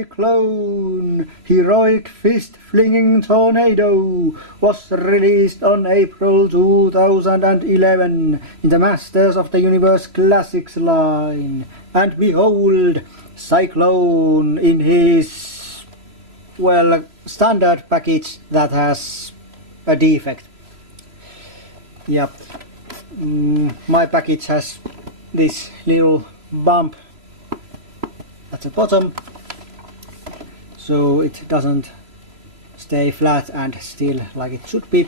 Sy-Klone, Heroic Fist-Flinging Tornado, was released on April 2011 in the Masters of the Universe Classics line. And behold, Sy-Klone in his, well, standard package that has a defect. Yep, my package has this little bump at the bottom, so it doesn't stay flat and still like it should be.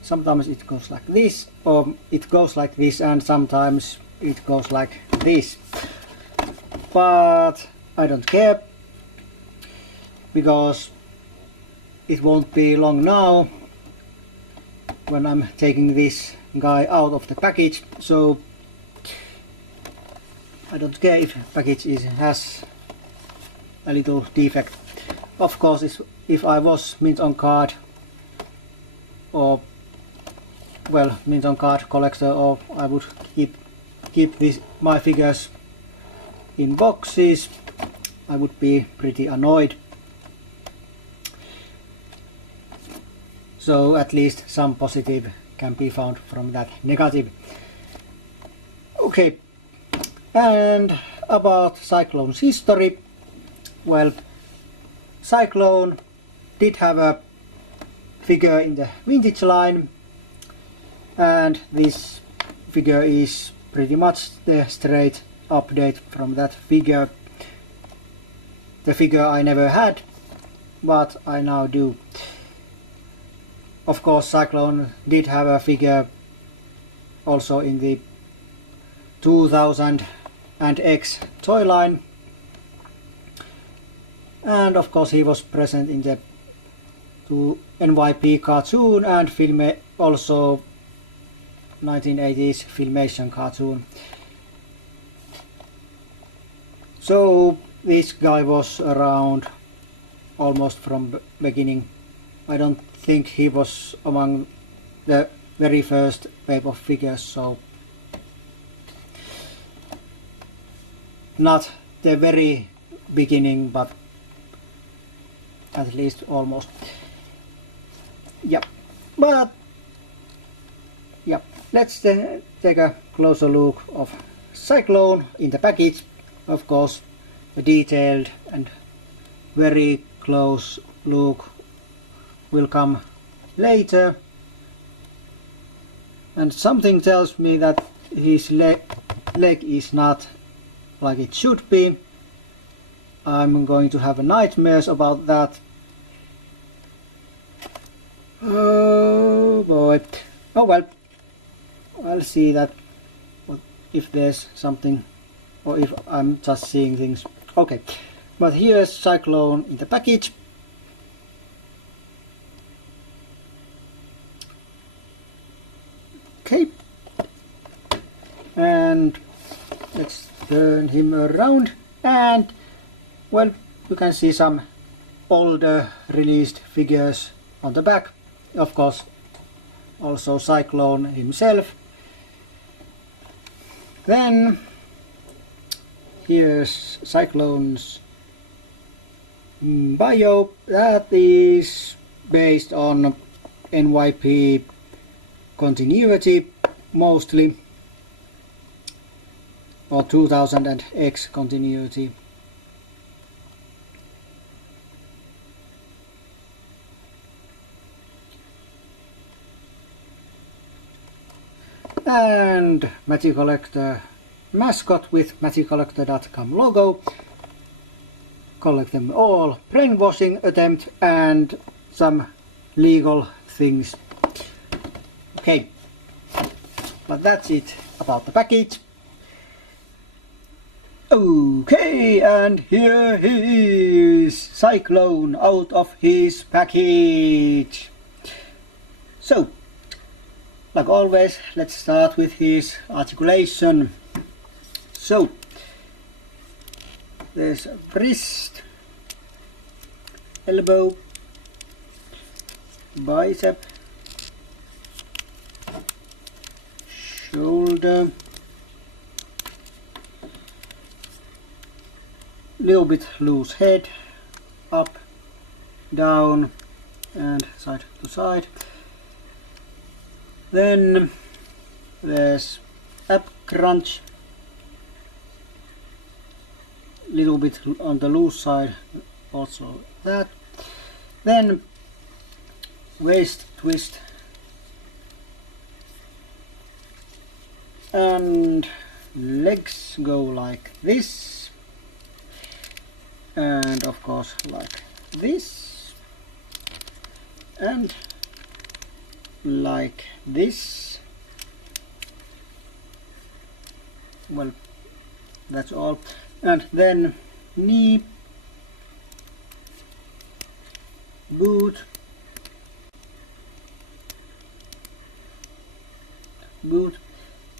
Sometimes it goes like this, or it goes like this, and sometimes it goes like this. But I don't care, because it won't be long now when I'm taking this guy out of the package, so I don't care if package has a little defect. Of course, if I was mint on card, or well, mint on card collector, or I would keep my figures in boxes, I would be pretty annoyed. So at least some positive can be found from that negative. Okay, and about Sy-Klone's history. Well, Sy-Klone did have a figure in the vintage line, and this figure is pretty much the straight update from that figure. The figure I never had, but I now do. Of course, Sy-Klone did have a figure also in the 2000 and X toy line, and of course he was present in the NYP cartoon and film, also 1980s Filmation cartoon. So this guy was around almost from beginning. I don't think he was among the very first wave of figures, so not the very beginning, but at least almost. Yep, but yep, let's then take a closer look of Sy-Klone in the package. Of course, a detailed and very close look will come later, and something tells me that his leg is not like it should be. I'm going to have nightmares about that. Oh boy. Oh well, I'll see that, if there's something, or if I'm just seeing things. Okay, but here's Sy-Klone in the package. Okay, and let's turn him around, and well, you can see some older released figures on the back. Of course, also Sy-Klone himself. Then here's Sy-Klone's bio. That is based on NYP continuity mostly, or 2000 and X continuity. And Magic Collector mascot with magiccollector.com logo. Collect them all. Brainwashing attempt and some legal things. Okay, but that's it about the package. Okay, and here he is, Sy-Klone out of his package. So, like always, let's start with his articulation. So, there's a wrist, elbow, bicep, shoulder, little bit loose head, up, down and side to side. Then there's ab crunch, little bit on the loose side, also that. Then waist twist and legs go like this, and of course like this, and like this. Well, that's all. And then knee, boot,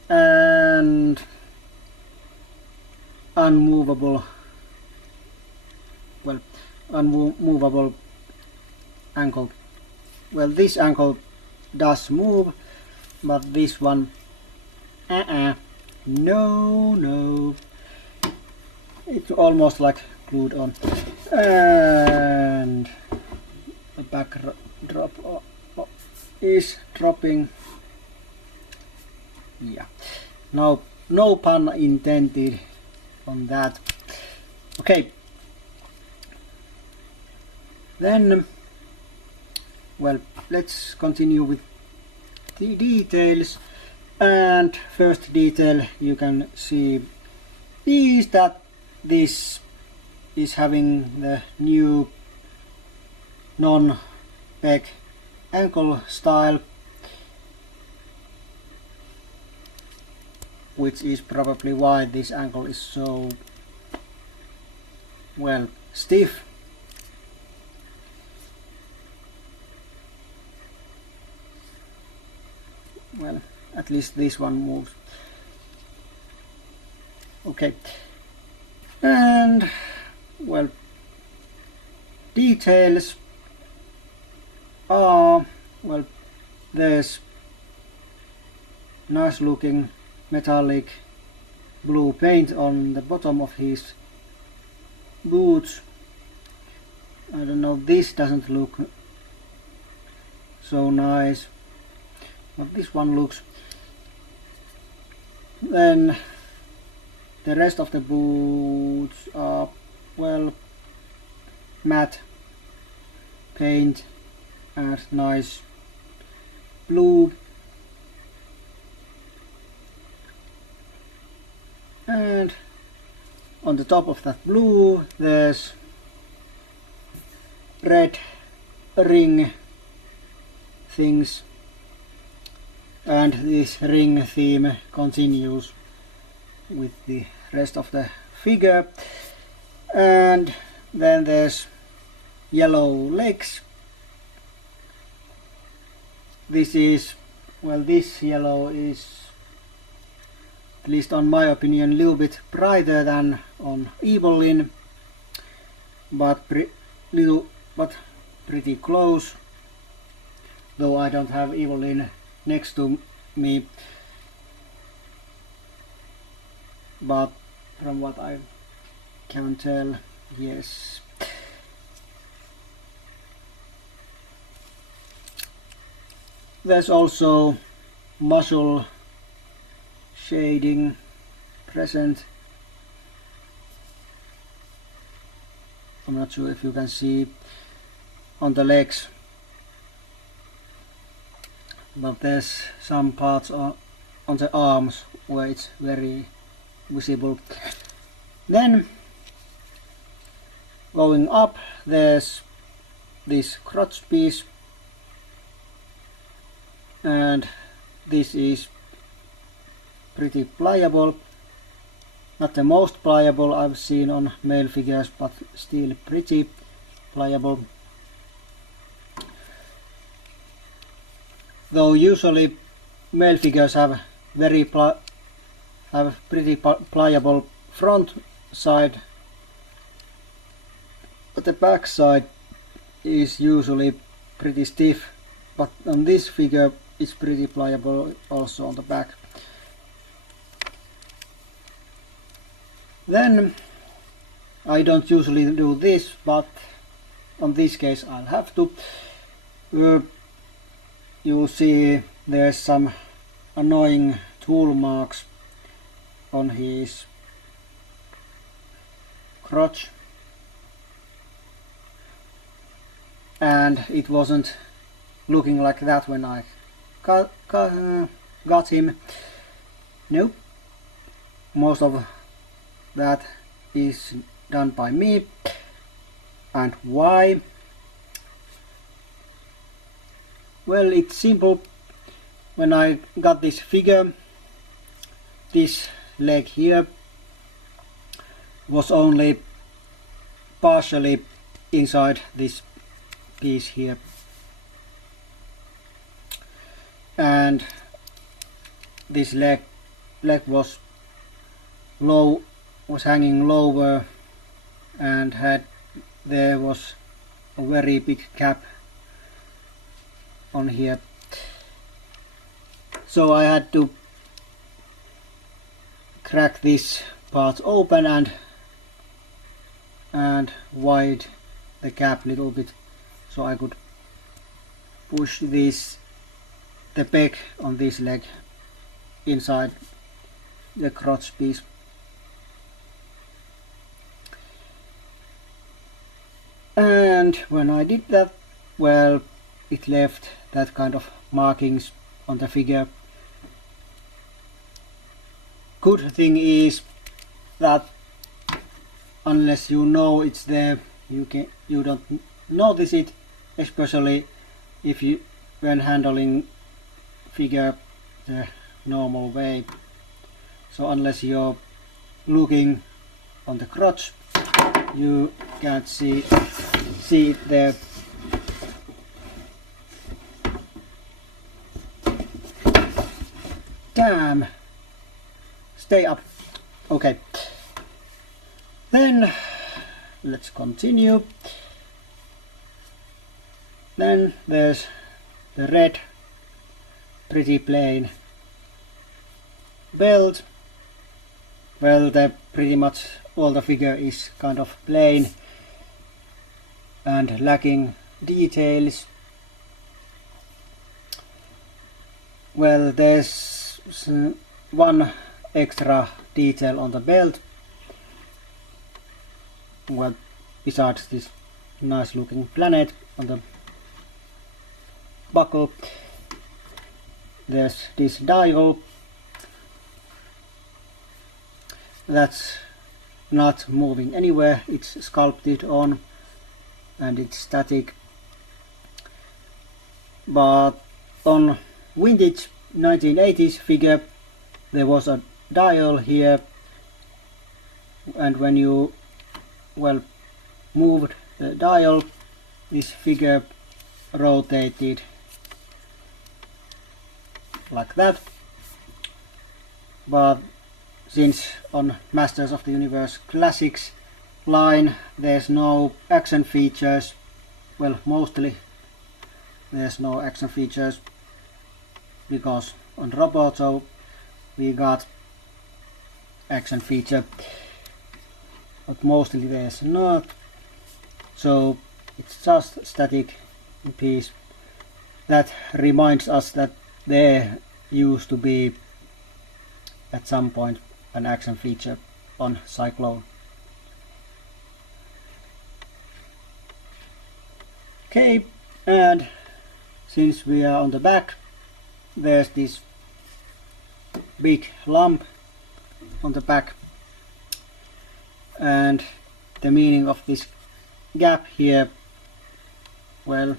and unmovable ankle. Well, this ankle does move, but this one no, it's almost like glued on. And the back drop is dropping. Yeah, no pun intended on that. Okay, then well, let's continue with the details. And first detail you can see is that this is having the new non-peg ankle style, which is probably why this ankle is so well stiff. Well, at least this one moves. Okay, and well, details are, well, there's nice looking metallic blue paint on the bottom of his boots. I don't know, this doesn't look so nice, but this one looks. Then the rest of the boots are, well, matte paint and nice blue, and on the top of that blue there's red ring things, and this ring theme continues with the rest of the figure. And then there's yellow legs. This is, well, this yellow is, at least on my opinion, a little bit brighter than on Evelyn, but pretty close, though I don't have Evelyn next to me, but from what I can tell, yes. There's also muscle shading present. I'm not sure if you can see on the legs, but there's some parts on the arms where it's very visible. Then going up, there's this crotch piece, and this is pretty pliable. Not the most pliable I've seen on male figures, but still pretty pliable. Though usually male figures have pretty pliable front side, but the back side is usually pretty stiff. But on this figure it's pretty pliable also on the back. I don't usually do this, but on this case I'll have to. You see there's some annoying tool marks on his crotch, and it wasn't looking like that when I got him. Nope, most of that is done by me. And why? Well, it's simple. When I got this figure, this leg here was only partially inside this piece here, and this leg was hanging lower, and there was a very big gap on here, so I had to crack this part open and widen the gap a little bit, so I could push the peg on this leg inside the crotch piece. And when I did that, well, it left that kind of markings on the figure. Good thing is that unless you know it's there, you don't notice it, especially if you when handling figure the normal way. So unless you're looking on the crotch, you can't see it there. Damn! Stay up. Okay. Then let's continue. Then there's the red, pretty plain belt. Well, pretty much all the figure is kind of plain and lacking details. Well, there's one extra detail on the belt, well, besides this nice looking planet on the buckle. There's this dial that's not moving anywhere, it's sculpted on and it's static. But on vintage 1980s figure there was a dial here, and when you moved the dial, this figure rotated like that. But since on Masters of the Universe Classics line there's no action features, well, mostly there's no action features, because on Roboto we got action feature, but mostly there's not, so it's just static piece. That reminds us that there used to be at some point an action feature on Sy-Klone. Okay, and since we are on the back, there's this big lump on the back, and the meaning of this gap here, well,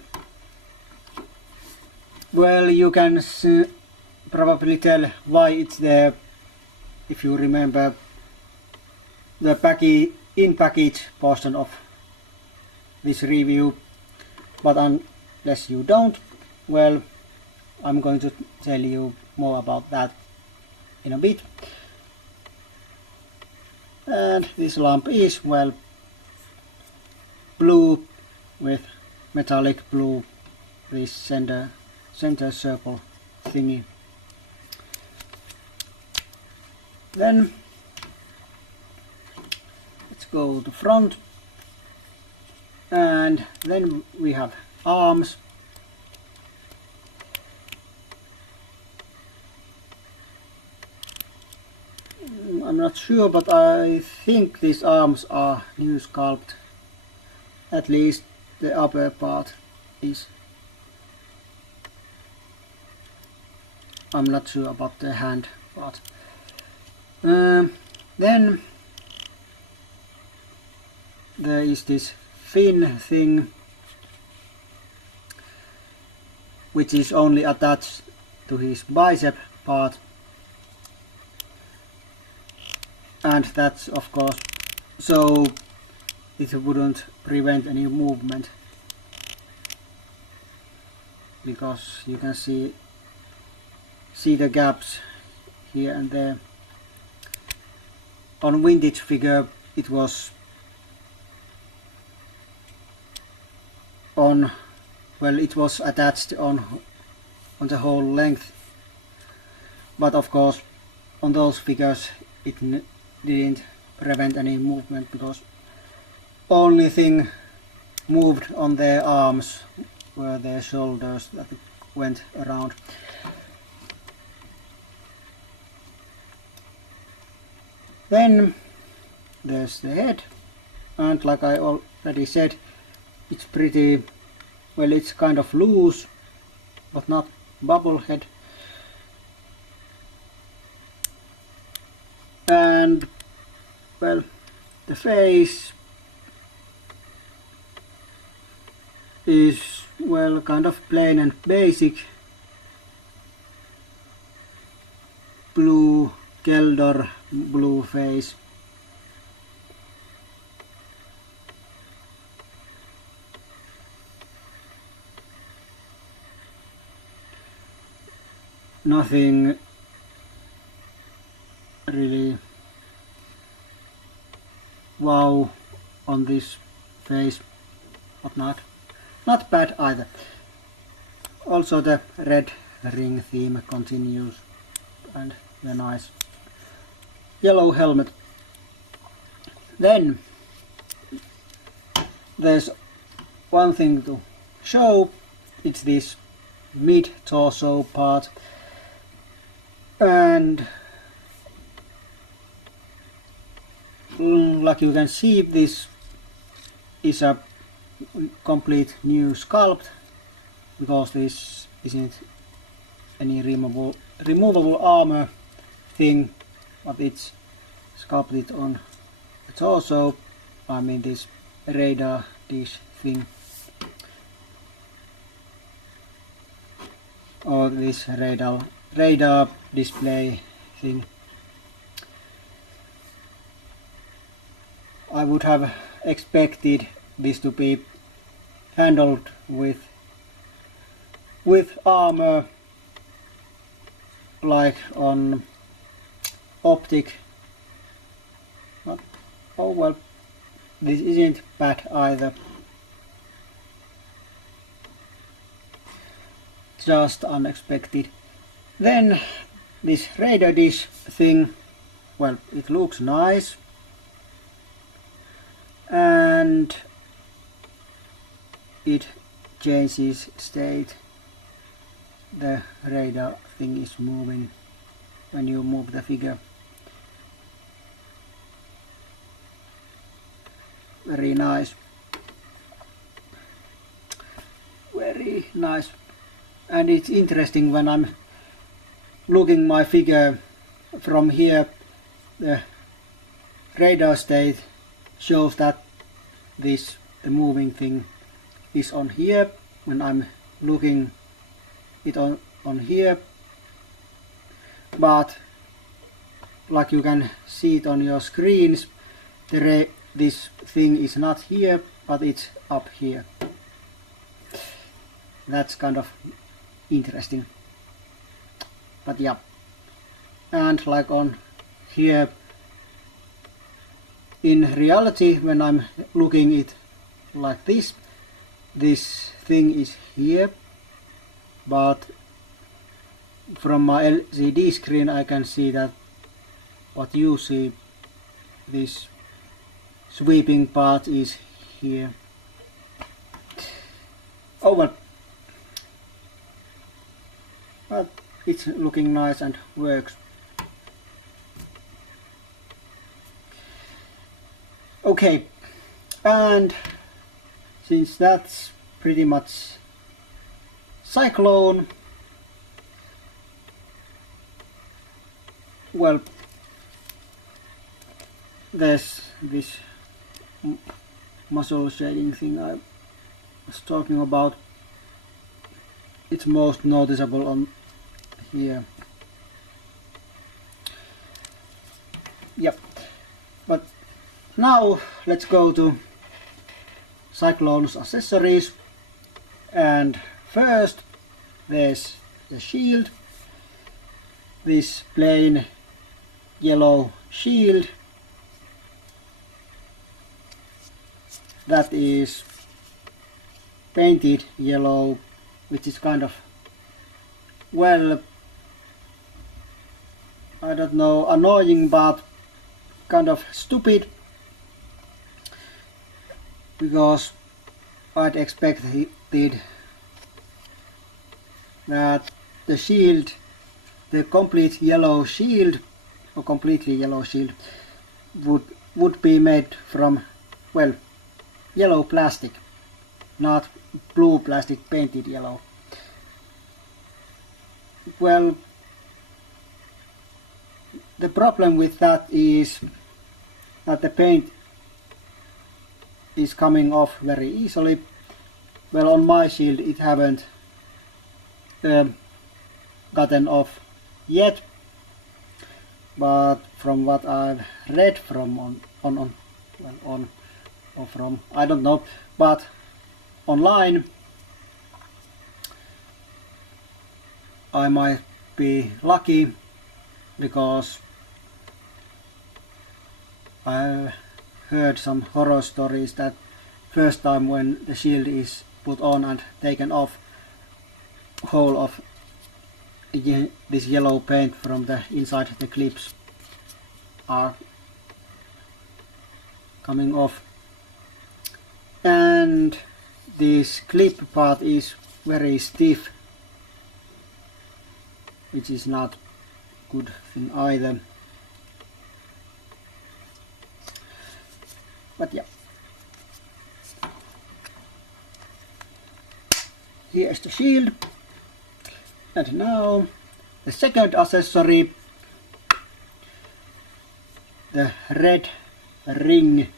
you can probably tell why it's there if you remember the in-package portion of this review, but unless you don't, well, I'm going to tell you more about that in a bit. And this lamp is, well, blue with metallic blue, this center circle thingy. Then let's go to front, and then we have arms. I'm not sure, but I think these arms are new sculpt. At least the upper part is. I'm not sure about the hand part. Then there is this fin thing, which is only attached to his bicep part, and that's of course so it wouldn't prevent any movement, because you can see the gaps here and there. On vintage figure it was on, well, it was attached on the whole length, but of course on those figures it didn't prevent any movement, because only thing moved on their arms were their shoulders that went around. Then there's the head, and like I already said, it's pretty, well, it's kind of loose but not bubble head. And well, the face is, well, kind of plain and basic. Blue Keldor blue face. Nothing really wow on this face, but not bad either. Also the red ring theme continues, and the nice yellow helmet. Then there's one thing to show, it's this mid-torso part, and like you can see, this is a complete new sculpt, because this isn't any removable armor thing, but it's sculpted on the torso. I mean this radar dish thing, or this radar display thing. I would have expected this to be handled with armor, like on Optic, but oh well, this isn't bad either. Just unexpected. Then this radar dish thing, well, it looks nice, and it changes state. The radar thing is moving when you move the figure. Very nice. Very nice. And it's interesting when I'm looking my figure from here, the radar state shows that the moving thing is on here. When I'm looking it on here, but like you can see it on your screens, this thing is not here, but it's up here. That's kind of interesting, but yeah. And like on here, in reality, when I'm looking it like this thing is here, but from my LCD screen I can see that what you see, this sweeping part is here. Oh well, but it's looking nice and works. Okay, and since that's pretty much Sy-Klone, well, there's this muscle shading thing I was talking about. It's most noticeable on here. Yep, but now let's go to Sy-Klone's accessories, and first there's the shield, this plain yellow shield that is painted yellow, which is kind of, well, I don't know, annoying, but kind of stupid, because I'd expected that the shield, the complete yellow shield, or completely yellow shield, would be made from, well, yellow plastic, not blue plastic painted yellow. Well, the problem with that is that the paint is coming off very easily. Well, on my shield it haven't gotten off yet, but from what I've read from I don't know, but online I might be lucky, because I heard some horror stories that first time when the shield is put on and taken off, whole of this yellow paint from the inside the clips are coming off, and this clip part is very stiff, which is not good thing either. But yeah, here's the shield, and now the second accessory, the red ring,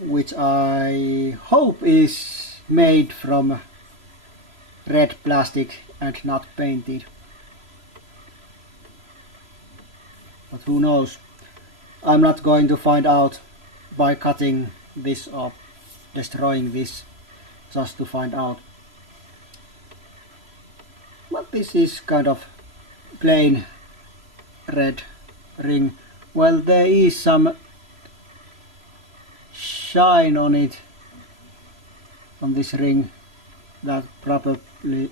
which I hope is made from red plastic and not painted, but who knows. I'm not going to find out by cutting this or destroying this just to find out. But this is kind of plain red ring. Well, there is some shine on it, on this ring, that probably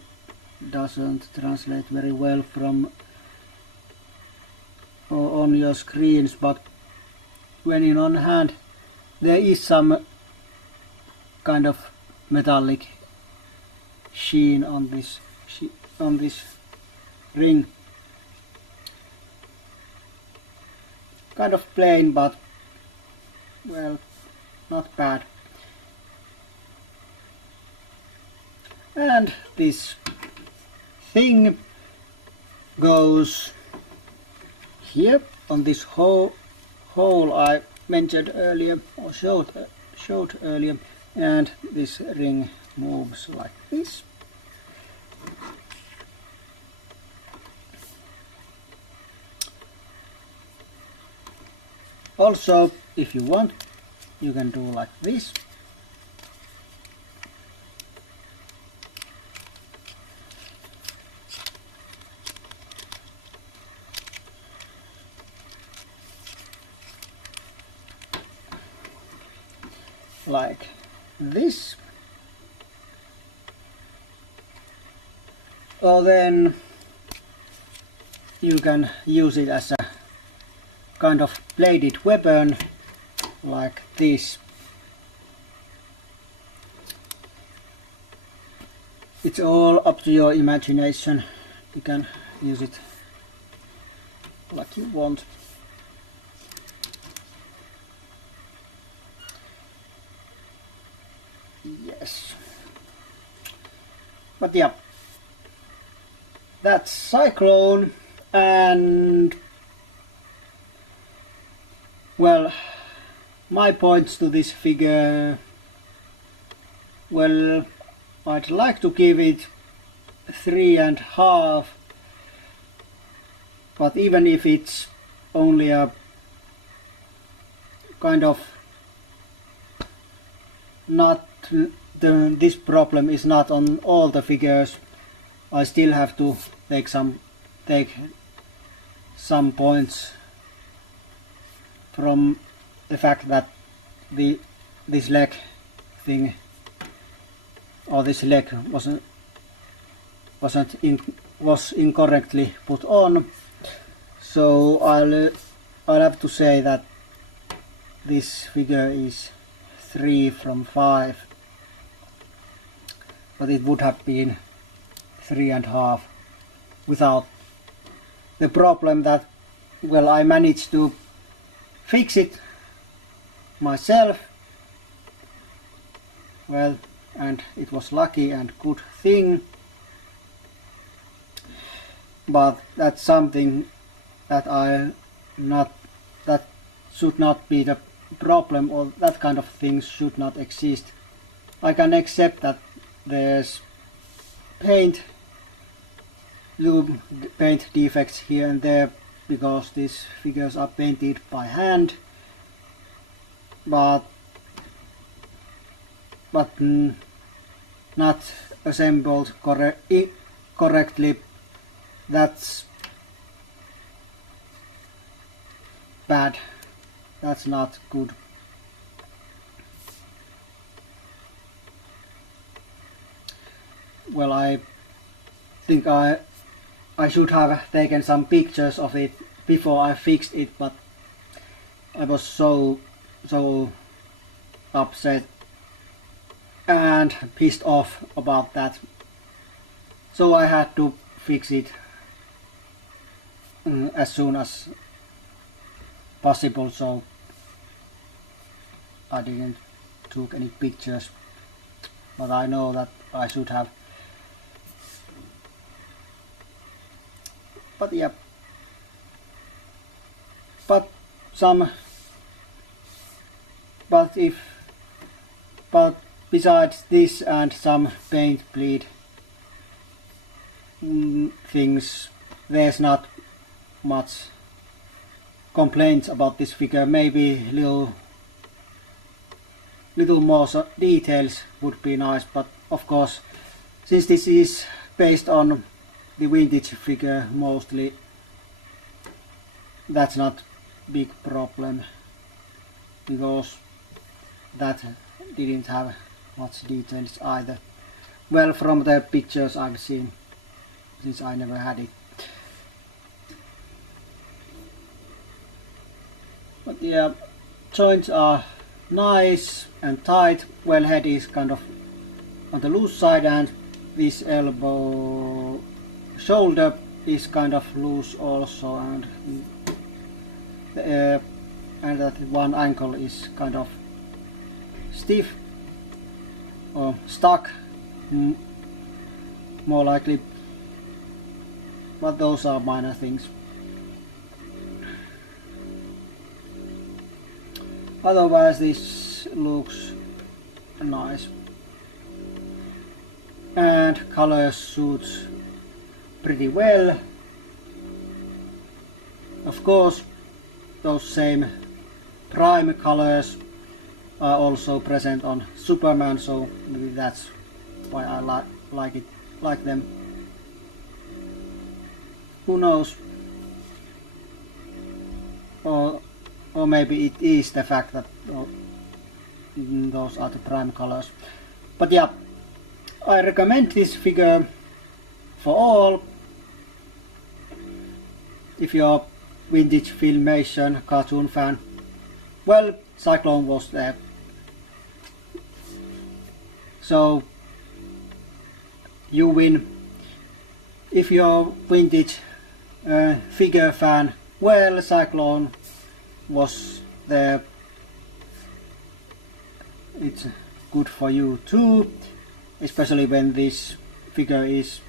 doesn't translate very well from on your screens, but when in on hand there is some kind of metallic sheen on this ring. Kind of plain, but well, not bad. And this thing goes here on this hole I mentioned earlier, or showed earlier, and this ring moves like this. Also, if you want, you can do like this. Like this. Or then you can use it as a kind of bladed weapon, like this. It's all up to your imagination. You can use it like you want. Yes. But yeah, that's Sy-Klone, and well, my points to this figure, well, I'd like to give it 3.5, but even if it's only a kind of not this problem is not on all the figures, I still have to take some points from the fact that this leg thing, or this leg was incorrectly put on. So I'll have to say that this figure is 3 from 5, but it would have been 3.5 without the problem that, well, I managed to fix it myself, well, and it was lucky and good thing, but that's something that that should not be the problem, or that kind of things should not exist. I can accept that there's little paint defects here and there because these figures are painted by hand, but not assembled correctly. That's bad. That's not good. Well, I think I should have taken some pictures of it before I fixed it, but I was so upset and pissed off about that, so I had to fix it as soon as possible, so I didn't took any pictures, but I know that I should have. But yeah, but besides this and some paint bleed things, there's not much complaints about this figure. Maybe little more details would be nice, but of course, since this is based on the vintage figure mostly, that's not big problem, because that didn't have much details either. Well, from the pictures I've seen, since I never had it. But yeah, joints are nice and tight. Well, head is kind of on the loose side, and this elbow shoulder is kind of loose also, and that one ankle is kind of stiff or stuck, more likely, but those are minor things. Otherwise this looks nice, and color suits pretty well. Of course, those same prime colors are also present on Superman, so maybe that's why I like them. Who knows? Or maybe it is the fact that those are the prime colors. But yeah, I recommend this figure for all. If you're vintage filmation cartoon fan, well, Sy-Klone was there. So you win. If you're vintage figure fan, well, Sy-Klone was there. It's good for you too, especially when this figure is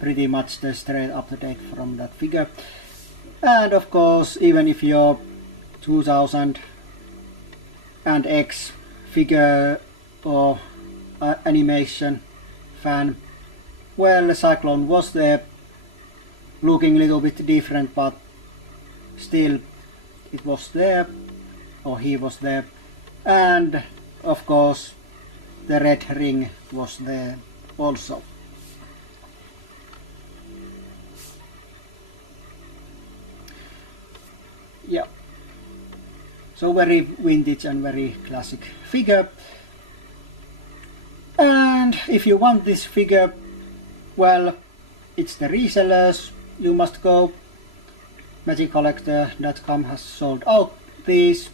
pretty much the straight up to date from that figure. And of course, even if you're 2000 and X figure or animation fan, well, Sy-Klone was there, looking a little bit different, but still it was there, or he was there. And of course the red ring was there also. Yeah, so very vintage and very classic figure. And if you want this figure, well, it's the resellers. You must go. MagicCollector.com has sold out these,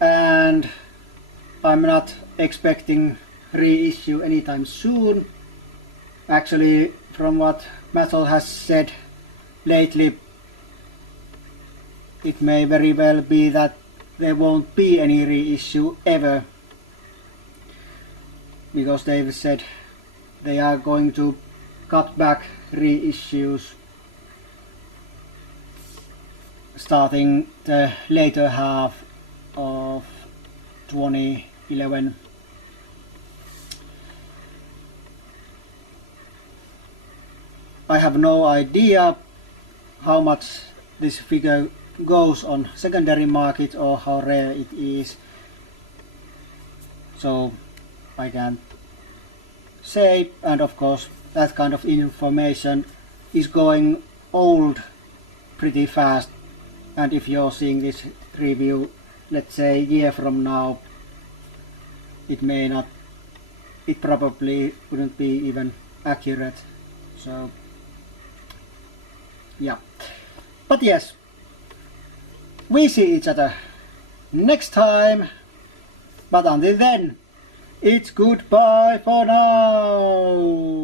and I'm not expecting reissue anytime soon. Actually, from what Metal has said lately, it may very well be that there won't be any reissue ever, because they've said they are going to cut back reissues starting the later half of 2011. I have no idea how much this figure goes on secondary market or how rare it is, so I can't say. And of course that kind of information is going old pretty fast, and if you're seeing this review, let's say a year from now, it probably wouldn't be even accurate. So yeah, but yes, we see each other next time, but until then, it's goodbye for now.